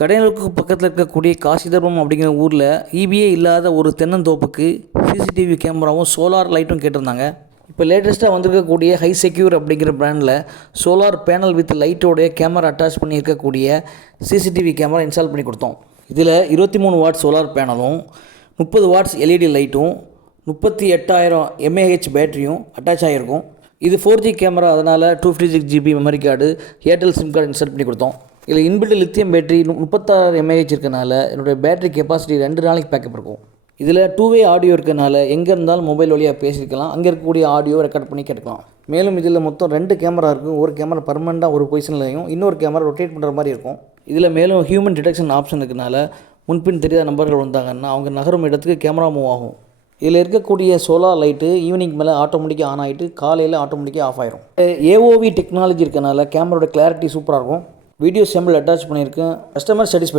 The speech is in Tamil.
கடையலுக்கு பக்கத்தில் இருக்கக்கூடிய காசிதர்மம் அப்படிங்கிற ஊரில் ஈபியே இல்லாத ஒரு தென்னந்தோப்புக்கு சிசிடிவி கேமராவும் சோலார் லைட்டும் கேட்டிருந்தாங்க. இப்போ லேட்டஸ்ட்டாக வந்திருக்கக்கூடிய ஹை செக்யூர் அப்படிங்கிற பிராண்டில் சோலார் பேனல் வித் லைட்டோடைய கேமரா அட்டாச் பண்ணியிருக்கக்கூடிய சிசிடிவி கேமரா இன்ஸ்டால் பண்ணி கொடுத்தோம். இதில் 23 வாட்ஸ் சோலார் பேனலும் 30 வாட்ஸ் எல்இடி லைட்டும் 38,000 mAh பேட்டரியும் அட்டாச் ஆகிருக்கும். இது 4G கேமரா, அதனால் 256 GB memory card, Airtel sim card install பண்ணி கொடுத்தோம். இதில் இன்பில்ட் லித்தியம் பேட்டரி 36 mAh இருக்கனால என்னுடைய பேட்டரி கெப்பாசிட்டி 2 நாளைக்கு பேக்கப் இருக்கும். இதில் 2-வே ஆடியோ இருக்கனால எங்கே இருந்தாலும் மொபைல் வழியாக பேசிக்கலாம், அங்கே இருக்கக்கூடிய ஆடியோ ரெக்கார்ட் பண்ணி கேட்டுக்கலாம். மேலும் இதில் மொத்தம் 2 கேமரா இருக்கும். ஒரு கேமரா பர்மனெண்ட்டாக ஒரு பொசிஷன்லையும், இன்னொரு கேமரா ரொட்டேட் பண்ணுற மாதிரி இருக்கும். இதில் மேலும் ஹியூமன் டிடெக்ஷன் ஆப்ஷன் இருக்கனால முன்பின் தெரியாத நபர்கள் வந்தாங்கன்னா அவங்க நகரும் இடத்துக்கு கேமரா மூவ் ஆகும். இதில் இருக்கக்கூடிய சோலார் லைட்டு ஈவினிங் மேலே ஆட்டோமேட்டிக்காக ஆன் ஆகிட்டு காலையில் ஆட்டோமேட்டிக்காக ஆஃப் ஆயிரும். ஏஓவி டெக்னாலஜி இருக்கனால கேமராவோட கிளாரிட்டி சூப்பராக இருக்கும். வீடியோ சாம்பிள் அட்டாச் பண்ணியிருக்கேன். Customer satisfy.